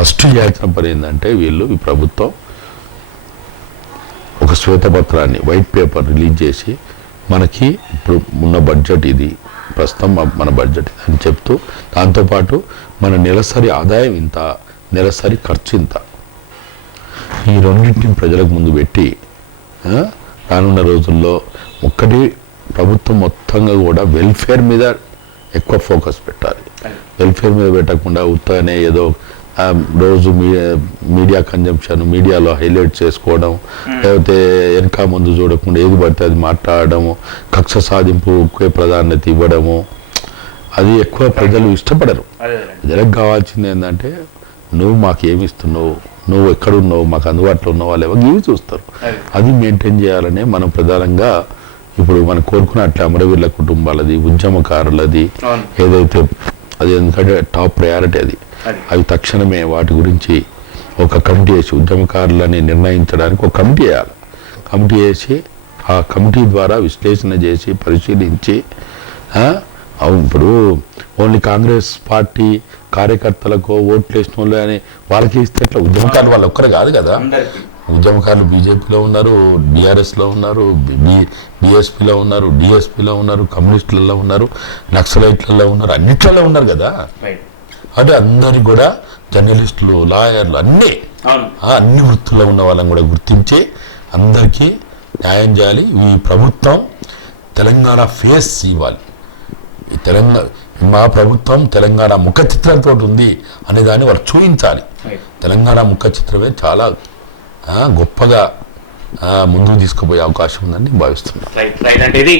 First చేయాల్సిన పని ఏంటంటే వీళ్ళు ఈ ప్రభుత్వం ఒక శ్వేతపత్రాన్ని వైట్ పేపర్ రిలీజ్ చేసి మనకి ఇప్పుడు ఉన్న బడ్జెట్ ఇది ప్రస్తుతం మన బడ్జెట్ అని చెప్తూ దాంతోపాటు మన నెలసరి ఆదాయం ఇంత నెలసరి ఖర్చు ఇంత. ఈ రెండింటిని ప్రజలకు ముందు పెట్టి రానున్న రోజుల్లో ఒక్కటి ప్రభుత్వం మొత్తంగా కూడా వెల్ఫేర్ మీద ఎక్కువ ఫోకస్ పెట్టాలి. వెల్ఫేర్ మీద పెట్టకుండా ఉత్తగానే ఏదో రోజు మీడియా కన్జంప్షన్ మీడియాలో హైలైట్ చేసుకోవడం లేకపోతే వెనక ముందు చూడకుండా ఏది పడితే అది మాట్లాడడము కక్ష సాధింపుకే ప్రాధాన్యత ఇవ్వడము అది ఎక్కువ ప్రజలు ఇష్టపడరు ప్రజలకు కావాల్సింది ఏంటంటే నువ్వు మాకు ఏమి ఇస్తున్నావు నువ్వు ఎక్కడున్నావు మాకు అందుబాటులో ఉన్నావా లేవా ఇవి చూస్తారు అదే. మెయింటైన్ చేయాలని మనం ప్రధానంగా ఇప్పుడు మనం కోరుకున్నట్లు అమరవీరుల కుటుంబాలది ఉద్యమకారులది. ఏదైతే అది ఎందుకంటే టాప్ ప్రయారిటీ అది. అవి తక్షణమే వాటి గురించి ఒక కమిటీ వేసి ఉద్యమకారులని నిర్ణయించడానికి ఒక కమిటీ వేయాలి. కమిటీ వేసి ఆ కమిటీ ద్వారా విశ్లేషణ చేసి పరిశీలించి ఇప్పుడు ఓన్లీ కాంగ్రెస్ పార్టీ కార్యకర్తలకు ఓట్లు వేసిన వాళ్ళు అని వాళ్ళకి ఇస్తే ఎట్లా? ఉద్యమకారులు వాళ్ళు ఒక్కరు కాదు కదా? ఉద్యమకారులు బీజేపీలో ఉన్నారు బీఆర్ఎస్లో ఉన్నారు బీఎస్పీలో ఉన్నారు డిఎస్పీలో ఉన్నారు కమ్యూనిస్టులలో ఉన్నారు నక్సలైట్లలో ఉన్నారు అన్నిట్లలో ఉన్నారు కదా? రైట్ అంటే అందరికి కూడా జర్నలిస్టులు లాయర్లు అన్నీ అన్ని వృత్తుల్లో ఉన్న వాళ్ళని కూడా గుర్తించి అందరికీ న్యాయం చేయాలి. ఈ ప్రభుత్వం తెలంగాణ ఫేస్ ఇవ్వాలి. ఈ తెలంగాణ మా ప్రభుత్వం తెలంగాణ ముఖ చిత్రంతో ఉంది అనే దాన్ని వాళ్ళు చూపించాలి. తెలంగాణ ముఖ చిత్రమే చాలా గొప్పగా ముందుకు తీసుకుపోయే అవకాశం ఉందని భావిస్తున్నాను. రైట్ రైట్ అంటే ఇది